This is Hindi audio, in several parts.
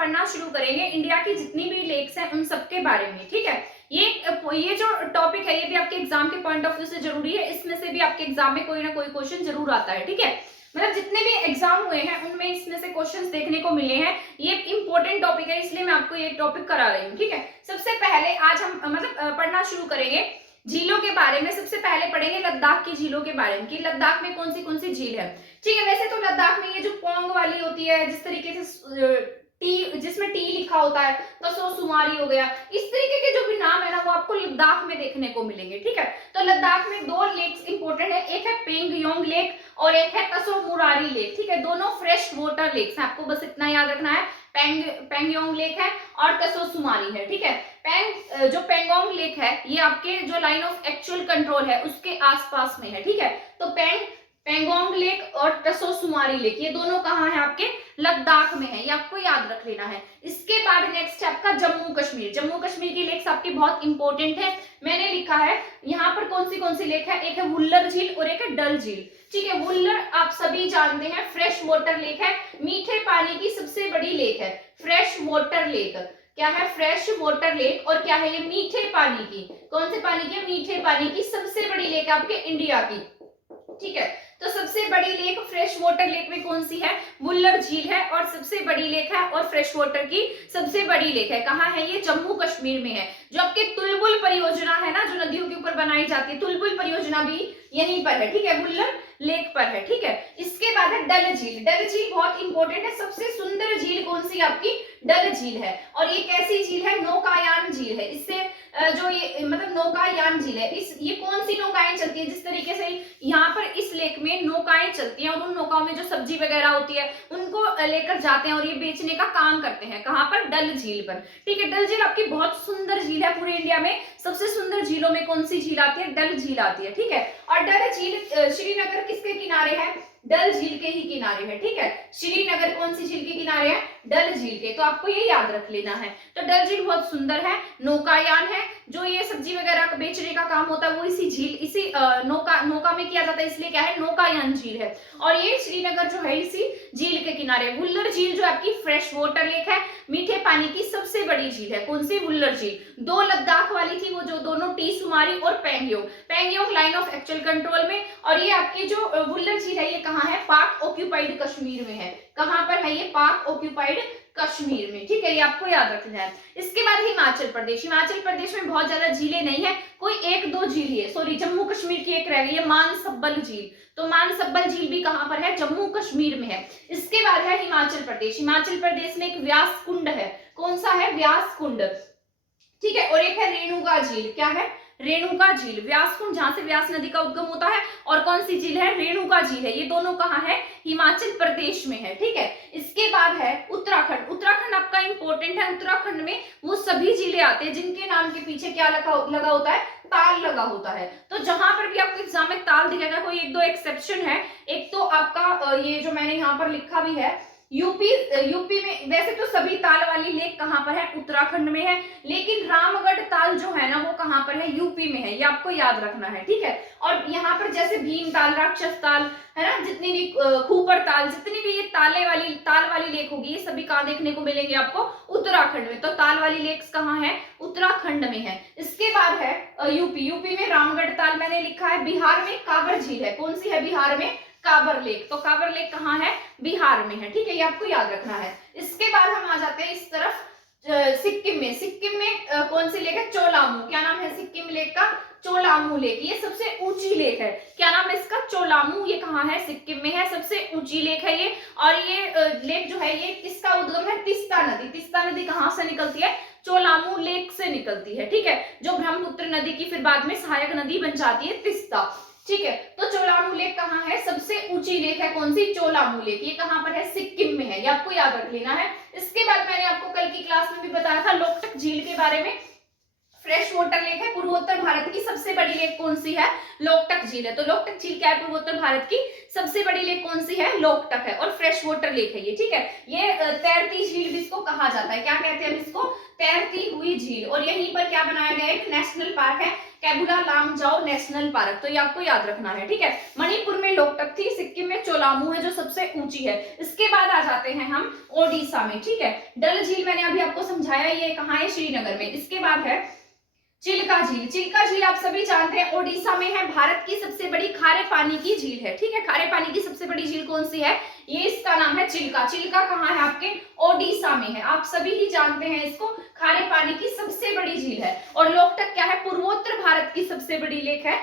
पढ़ना शुरू करेंगे इंडिया की जितनी भी लेक्स हैं उन सबके बारे में। ठीक है, ये जो टॉपिक है ये भी आपके एग्जाम के पॉइंट ऑफ व्यू से जरूरी है, इसमें से भी आपके एग्जाम में कोई ना कोई क्वेश्चन जरूर आता है। ठीक है, मतलब जितने भी एग्जाम हुए हैं उनमें इसमें से क्वेश्चंस देखने को मिले हैं। ये इंपॉर्टेंट टॉपिक है इसलिए मैं आपको ये टॉपिक करा रही हूँ। ठीक है, सबसे पहले आज हम पढ़ना शुरू करेंगे झीलों के बारे में। सबसे पहले पढ़ेंगे लद्दाख की झीलों के बारे में कि लद्दाख में कौन सी झील है। ठीक है, वैसे तो लद्दाख में ये जो पोंग वाली होती है, जिस तरीके से जिसमें टी लिखा होता है, कसो सुमारी हो गया, इस तरीके के जो भी नाम है ना वो आपको लद्दाख में देखने को मिलेंगे। ठीक है, तो लद्दाख में दो लेक्स इंपॉर्टेंट है, एक है पेंगयोंग लेक और एक है कसो मुरारी लेक। ठीक है, दोनों फ्रेश वाटर लेक्स हैं, आपको बस इतना याद रखना है। पेंगयोंग लेक है और कसो सुमारी है। ठीक है, जो पेंगोंग लेक है ये आपके जो लाइन ऑफ एक्चुअल कंट्रोल है उसके आसपास में है। ठीक है, तो पेंगोंग लेक और टसो सुमारी लेक ये दोनों कहाँ है, आपके लद्दाख में है, ये आपको याद रख लेना है। इसके बाद नेक्स्ट है आपका जम्मू कश्मीर। जम्मू कश्मीर की लेक्स आपकी बहुत इंपॉर्टेंट है, मैंने लिखा है यहाँ पर कौन सी लेक है, एक है वुल्लर झील और एक है डल झील। ठीक है, वुल्लर आप सभी जानते हैं फ्रेश वाटर लेक है, मीठे पानी की सबसे बड़ी लेक है। फ्रेश वाटर लेक क्या है, फ्रेश वाटर लेक, और क्या है ये, मीठे पानी की, कौन से पानी की, मीठे पानी की सबसे बड़ी लेक है आपके इंडिया की। ठीक है, तो सबसे बड़ी लेक फ्रेश वाटर लेक में कौन सी है, वुल्लर झील है, और सबसे बड़ी लेक है और फ्रेश वाटर की सबसे बड़ी लेक है, कहाँ है ये, जम्मू कश्मीर में है। जो आपके तुलबुल परियोजना है ना, जो नदियों के ऊपर बनाई जाती है, तुलबुल परियोजना भी यहीं पर है। ठीक है, वुल्लर लेक पर है। ठीक है, इसके बाद है डल झील। डल झील बहुत इंपॉर्टेंट है, सबसे सुंदर झील कौन सी आपकी, डल झील है। और ये कैसी झील है, नौकायान झील है। इससे जो ये मतलब नौकायान झील है, ये कौन सी नौकाएं चलती है, जिस तरीके से यहाँ पर इस लेक में नौकाएं चलती हैं और उन नौकाओं में जो सब्जी वगैरह होती है उनको लेकर जाते हैं और ये बेचने का काम करते हैं, कहाँ पर, डल झील पर। ठीक है, डल झील आपकी बहुत सुंदर झील है, पूरे इंडिया में सबसे सुंदर झीलों में कौन सी झील आती है, डल झील आती है। ठीक है, और डल झील श्रीनगर किसके किनारे है, डल झील के ही किनारे है। ठीक है, श्रीनगर कौन सी झील के किनारे है, डल झील के, तो आपको ये याद रख लेना है। तो डल झील बहुत सुंदर है, नौकायान है, जो ये सब्जी वगैरह बेचने का काम होता है वो इसी झील, इसी नौका में किया जाता है, इसलिए क्या है, नौकायान झील है। और ये श्रीनगर जो है इसी झील के किनारे। वुल्लर झील जो आपकी फ्रेश वाटर लेक है, मीठे पानी की सबसे बड़ी झील है, कौन सी, वुल्लर झील। दो लद्दाख वाली थी वो, जो दोनों टी सुमारी और पेंगयोंग लाइन ऑफ एक्चुअल कंट्रोल में। और ये आपकी जो वुल्लर झील है ये कहाँ है, पाक ऑक्यूपाइड कश्मीर में है। कहाँ पर है ये, पाक ऑक्यूपाइड कश्मीर में। ठीक है, ये आपको याद रखना है। इसके बाद हिमाचल प्रदेश। हिमाचल प्रदेश में बहुत ज्यादा झीलें नहीं है, कोई एक दो झील है, सॉरी जम्मू कश्मीर की एक रह गई है, मानसब्बल झील। तो मानसब्बल झील भी कहाँ पर है, जम्मू कश्मीर में है। इसके बाद है हिमाचल प्रदेश। हिमाचल प्रदेश में एक व्यास कुंड है, कौन सा है, व्यास कुंड। ठीक है, और एक है रेणुका झील, क्या है, रेणुका झील। व्यास कुंड जहां से व्यास नदी का उद्गम होता है, और कौन सी झील है, रेणुका झील है। ये दोनों कहाँ है, हिमाचल प्रदेश में है। ठीक है, इसके बाद है उत्तराखंड। उत्तराखंड आपका इंपॉर्टेंट है, उत्तराखंड में वो सभी जिले आते हैं जिनके नाम के पीछे क्या लगा होता है, ताल लगा होता है। तो जहां पर भी आपको एग्जाम में ताल दिखेगा, कोई एक दो एक्सेप्शन है। एक तो आपका ये जो मैंने यहाँ पर लिखा भी है, यूपी में वैसे तो सभी ताल वाली लेक कहाँ पर है, उत्तराखंड में है, लेकिन रामगढ़ ताल जो है ना वो कहाँ पर है, यूपी में है, ये आपको याद रखना है। ठीक है, और यहाँ पर जैसे भीम ताल, राक्षस ताल है ना, जितनी भी खूपर ताल, जितनी भी ये ताल वाली लेक होगी, ये सभी कहाँ देखने को मिलेंगे आपको, उत्तराखंड में। तो ताल वाली लेक्स कहाँ है, उत्तराखंड में है। इसके बाद है यूपी में रामगढ़ ताल मैंने लिखा है। बिहार में काबर झील है, कौन सी है, बिहार में काबर लेक। तो काबर लेक कहाँ है, बिहार में है। ठीक है, ये आपको याद रखना है। इसके बाद हम आ जाते हैं इस तरफ सिक्किम में। सिक्किम में कौन सी लेक है, चोलामू। क्या नाम है सिक्किम लेक का, चोलामू लेक। ये सबसे ऊंची लेक है, क्या नाम है इसका, चोलामू। ये कहाँ है, सिक्किम में है, सबसे ऊंची लेक है ये। और ये लेक जो है ये किसका उद्गम है, तिस्ता नदी। तिस्ता नदी कहाँ से निकलती है, चोलामू लेक से निकलती है। ठीक है, जो ब्रह्मपुत्र नदी की फिर बाद में सहायक नदी बन जाती है, तिस्ता। ठीक है, तो चोलामू लेक कहाँ है, सबसे ऊंची लेक है, कौन सी, चोलामू लेक। ये कहाँ पर है, सिक्किम में है, ये आपको याद रख लेना है। इसके बाद मैंने आपको कल की क्लास में भी बताया था लोकटक झील के बारे में। फ्रेश वाटर लेक है, पूर्वोत्तर भारत की सबसे बड़ी लेक कौन सी है, लोकटक झील है। तो लोकटक झील क्या है, पूर्वोत्तर भारत की सबसे बड़ी लेक कौन सी है, लोकटक है, और फ्रेश वाटर लेक है ये। ठीक है, ये तैरती झील भी इसको कहा जाता है, क्या कहते हैं इसको, तैरती हुई झील। और यहीं पर क्या बनाया गया है, एक नेशनल पार्क है, कैबुला लामजाओ नेशनल पार्क, तो ये आपको याद रखना है, ठीक है। मणिपुर में लोकटक थी, सिक्किम में चोलामू है जो सबसे ऊंची है। इसके बाद आ जाते हैं हम ओडिशा में, ठीक है। डल झील मैंने अभी आपको समझाया, ये कहाँ है, श्रीनगर में। इसके बाद है चिल्का झील। चिल्का झील आप सभी जानते हैं ओडिशा में है, भारत की सबसे बड़ी खारे पानी की झील है, ठीक है। खारे पानी की सबसे बड़ी झील कौन सी है, ये इसका नाम है चिल्का। चिल्का कहाँ है, आपके ओडिशा में है, आप सभी ही जानते हैं इसको, खारे पानी की सबसे बड़ी झील है। और लोकटक क्या है, पूर्वोत्तर भारत की सबसे बड़ी लेक है,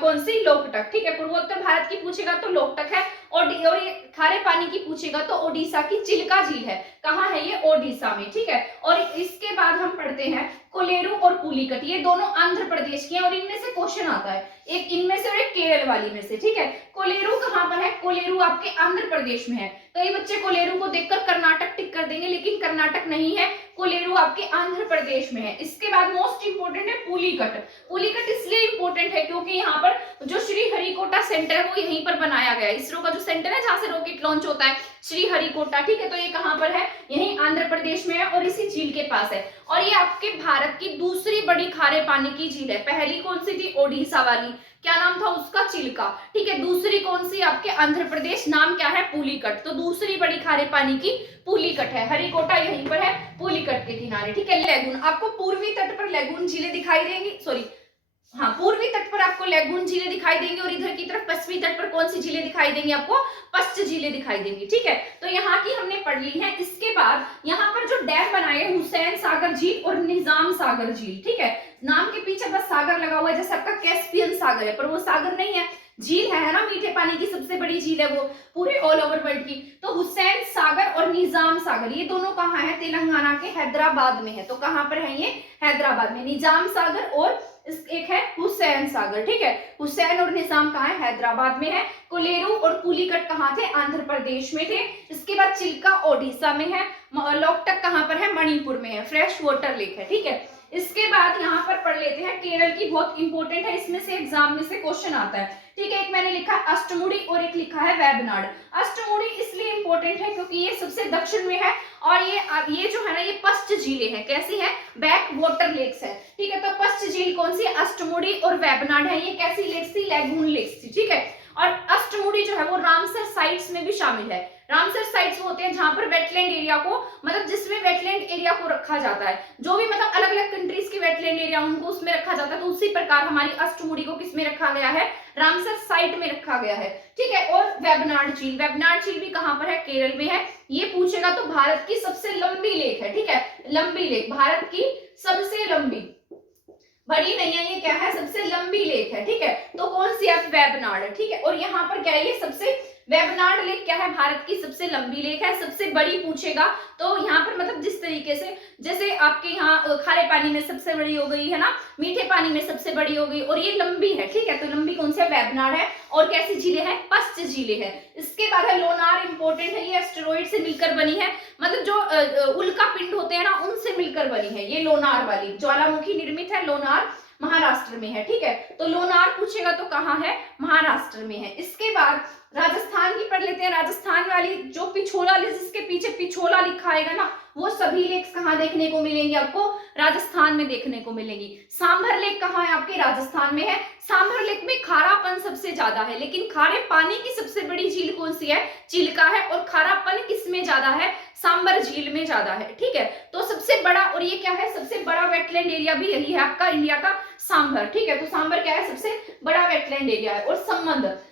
कौन सी, लोकटक, ठीक है। पूर्वोत्तर भारत की पूछेगा तो लोकटक है, और ये खारे पानी की पूछेगा तो ओडिशा की चिल्का झील है। कहाँ है ये, ओडिशा में, ठीक है। और इसके बाद हम पढ़ते हैं कोलेरू और पुलिकट, ये दोनों आंध्र प्रदेश के हैं, और इनमें से क्वेश्चन आता है, एक इनमें से और एक केरल वाली में से, ठीक है। कोलेरू कहाँ पर है, कोलेरू आपके आंध्र प्रदेश में है। कई बच्चे कोलेरू को देखकर कर्नाटक टिक कर देंगे, लेकिन कर्नाटक नहीं है, कोलेरू आपके आंध्र प्रदेश में है। इसके बाद मोस्ट इंपोर्टेंट है पुलिकट। पुलिकट इसलिए इंपोर्टेंट है क्योंकि यहाँ पर जो श्रीहरिकोटा सेंटर है वो यहीं पर बनाया गया है, इसरो का जो सेंटर है जहाँ से रॉकेट लॉन्च होता है, श्रीहरिकोटा, ठीक है। तो ये कहाँ पर है, यहीं आंध्र प्रदेश में है और इसी झील के पास है। और ये आपके भारत की दूसरी बड़ी खारे पानी की झील है। पहली कौन सी थी, ओडिशा वाली, क्या नाम था उसका, चिल्का, ठीक है। दूसरी कौन सी, आपके आंध्र प्रदेश, नाम क्या है, पुलिकट। तो दूसरी बड़ी खारे पानी की पुलिकट है, हरिकोटा यहीं पर है, पुलिकट के किनारे, ठीक है। लेगून, आपको पूर्वी तट पर लेगून झीलें दिखाई देंगी, सॉरी हाँ, पूर्वी तट पर आपको लेगून झीलें दिखाई देंगी, और इधर की तरफ पश्चिमी तट पर कौन सी झीलें दिखाई देंगी, आपको पश्च झीलें दिखाई देंगी, ठीक है। तो यहाँ की हमने पढ़ ली है। इसके बाद यहाँ पर जो डैम बनाए हैं, हुसैन सागर झील और निजाम सागर झील, ठीक है। नाम के पीछे बस सागर लगा हुआ है, जैसे आपका कैस्पियन सागर है, पर वो सागर नहीं है, झील है ना, मीठे पानी की सबसे बड़ी झील है वो पूरे ऑल ओवर वर्ल्ड की। तो हुसैन सागर और निजाम सागर, ये दोनों कहाँ है, तेलंगाना के हैदराबाद में है। तो कहाँ पर है ये, हैदराबाद में। निजाम सागर और एक है हुसैन सागर, ठीक है। हुसैन और निजाम कहाँ है, हैदराबाद में है। कोलेरू और पुलिकट कहाँ थे, आंध्र प्रदेश में थे। इसके बाद चिल्का ओडिशा में है। लोकटक कहाँ पर है, मणिपुर में है, फ्रेश वाटर लेक है, ठीक है। इसके बाद यहाँ पर पढ़ लेते हैं केरल की, बहुत इंपॉर्टेंट है, इसमें से एग्जाम में से क्वेश्चन आता है, ठीक है। एक मैंने लिखा अष्टमुड़ी और एक लिखा है वेबनाड। अष्टमुड़ी इसलिए इंपॉर्टेंट है क्योंकि ये सबसे दक्षिण में है, और ये जो है ना, ये पश्च झीलें हैं, कैसी है, बैक वाटर लेक्स है, ठीक है। तो पश्च झील कौन सी, अष्टमुड़ी और वेबनाड है। ये कैसी लेक्स थी, लेगून लेक्स थी, ठीक है। और अष्टमुड़ी जो है वो रामसर साइट्स में भी शामिल है। रामसर साइट्स होते हैं जहां पर वेटलैंड एरिया को, मतलब जिसमें वेटलैंड एरिया को रखा जाता है, जो भी मतलब अलग अलग कंट्रीज के वेटलैंड एरिया उनको उसमें रखा जाता है। तो उसी प्रकार हमारी अष्टमुड़ी को किसमें रखा गया है, रामसर साइट में रखा गया है, ठीक है। और वेबनाड झील, वेबनाड झील भी कहां पर है, केरल में है। ये पूछेगा तो भारत की सबसे लंबी लेक है, ठीक है, लंबी लेक, भारत की सबसे लंबी, बड़ी नहीं है ये, क्या है, सबसे लंबी लेक है, ठीक है। तो कौन सी है, वेबनाड, ठीक है। और यहाँ पर क्या है, ये सबसे वेबनाड लेक क्या है, भारत की सबसे लंबी लेक है। सबसे बड़ी पूछेगा तो यहाँ पर मतलब जिस तरीके से, जैसे आपके यहाँ खारे पानी में सबसे बड़ी हो गई है ना, मीठे पानी में सबसे बड़ी हो गई, और ये लंबी है, ठीक है। तो लंबी कौन सी है, वेबनाड है। और कैसी झीलें हैं, पश्च झीलें हैं। इसके बाद है लोनार, इंपॉर्टेंट है, ये एस्टेरॉइड से मिलकर बनी है, मतलब जो उल्का पिंड होते हैं ना, उनसे मिलकर बनी है ये लोनार वाली, ज्वालामुखी निर्मित है, लोनार महाराष्ट्र में है, ठीक है। तो लोनार पूछेगा तो कहाँ है, महाराष्ट्र में है। इसके बाद राजस्थान की पढ़ लेते हैं। राजस्थान वाली जो पिछोला, जिसके पीछे पिछोला लिखा आएगा ना, वो सभी लेक्स कहाँ देखने को मिलेंगी, आपको राजस्थान में देखने को मिलेंगी। सांभर लेक कहाँ है, आपके राजस्थान में है। सांभर लेक में खारापन सबसे ज्यादा है, लेकिन खारे पानी की सबसे बड़ी झील कौन सी है, चिल्का है। और खारापन किसमें ज्यादा है, सांभर झील में ज्यादा है, ठीक है। तो सबसे बड़ा, और ये क्या है, सबसे बड़ा वेटलैंड एरिया भी यही है आपका इंडिया का, सांभर, ठीक है। तो सांभर क्या है, सबसे बड़ा वेटलैंड एरिया है। और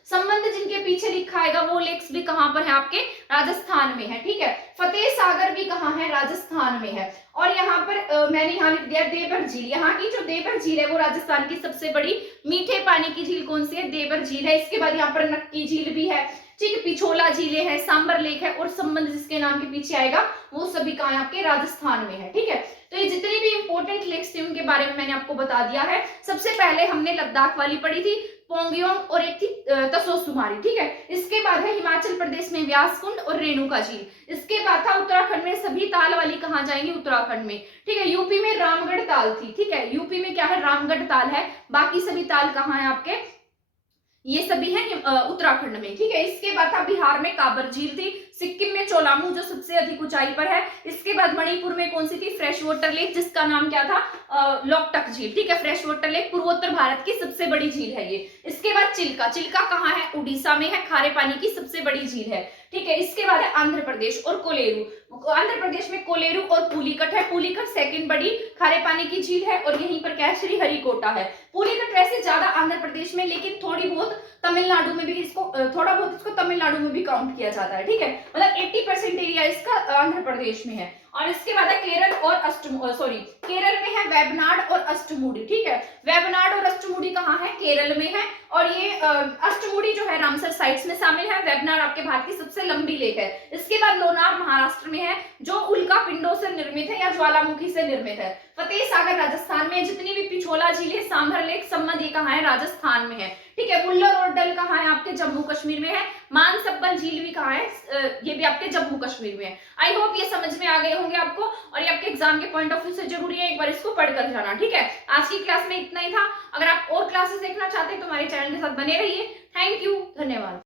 संबंध जिनके पीछे लिखा आएगा वो लेक्स भी कहां पर है, आपके राजस्थान में है, ठीक है। फतेह सागर भी कहां है, राजस्थान में है। और यहाँ पर मैंने यहाँ लिख दिया देवर झील। यहाँ की जो देवर झील है वो राजस्थान की सबसे बड़ी मीठे पानी की झील कौन सी है, देवर झील है। इसके बाद यहाँ पर नक्की झील भी है, ठीक है, पिछोला झीलें है, सांबर लेक है, और संबंध जिसके नाम के पीछे आएगा वो सभी कहाँ है, आपके राजस्थान में है, ठीक है। तो ये जितनी भी इंपॉर्टेंट लेक्स थी उनके बारे में मैंने आपको बता दिया है। सबसे पहले हमने लद्दाख वाली पढ़ी थी, पोंगयोंग, और एक थी तसोसुमारी, ठीक है। इसके बाद है हिमाचल प्रदेश में व्यासकुंड और रेणुका झील। इसके बाद था उत्तराखंड में सभी ताल वाली, कहाँ जाएंगे, उत्तराखंड में, ठीक है। यूपी में रामगढ़ ताल थी, ठीक है, यूपी में क्या है, रामगढ़ ताल है। बाकी सभी ताल कहाँ है, आपके ये सभी हैं उत्तराखंड में, ठीक है। इसके बाद था बिहार में काबर झील थी, सिक्किम में चोलामू जो सबसे अधिक ऊंचाई पर है। इसके बाद मणिपुर में कौन सी थी, फ्रेश वाटर लेक, जिसका नाम क्या था, लोकटक झील, ठीक है। फ्रेश वाटर लेक पूर्वोत्तर भारत की सबसे बड़ी झील है ये। इसके बाद चिल्का, चिल्का कहाँ है, उड़ीसा में है, खारे पानी की सबसे बड़ी झील है, ठीक है। इसके बाद है आंध्र प्रदेश और कोलेरू, आंध्र प्रदेश में कोलेरू और पुलिकट है। पुलिकट सेकंड बड़ी खारे पानी की झील है, और यहीं पर क्या है, श्री हरिकोटा है। पुलिकट वैसे ज्यादा आंध्र प्रदेश में, लेकिन थोड़ी बहुत तमिलनाडु में भी इसको, थोड़ा बहुत इसको तमिलनाडु में भी काउंट किया जाता है, ठीक है। मतलब 80% एरिया इसका आंध्र प्रदेश में है। और इसके बाद है केरल और केरल में है वेबनाड और अष्टमुडी, ठीक है। वेबनाड और अष्टमुडी कहाँ है, केरल में है। और ये अष्टमुडी जो है रामसर साइट्स में शामिल है। वेबनाड आपके भारत की सबसे लंबी लेक है। इसके बाद लोनार महाराष्ट्र में है, जो उल्का पिंडों से निर्मित है या ज्वालामुखी से निर्मित है। फतेह सागर राजस्थान में, जितनी भी पिछोला झीलें, सांभर लेक, सम्मद, ये कहाँ है, राजस्थान में है, ठीक है। बुल्लर और डल कहाँ है, आपके जम्मू कश्मीर में है। मानसब्बल झील भी कहाँ है, ये भी आपके जम्मू कश्मीर में है। आई होप ये समझ में आ गए होंगे आपको, और ये आपके एग्जाम के पॉइंट ऑफ व्यू से जरूरी है, एक बार इसको पढ़कर जाना, ठीक है। आज की क्लास में इतना ही था। अगर आप और क्लासेस देखना चाहते हैं तो हमारे चैनल के साथ बने रहिए। थैंक यू, धन्यवाद।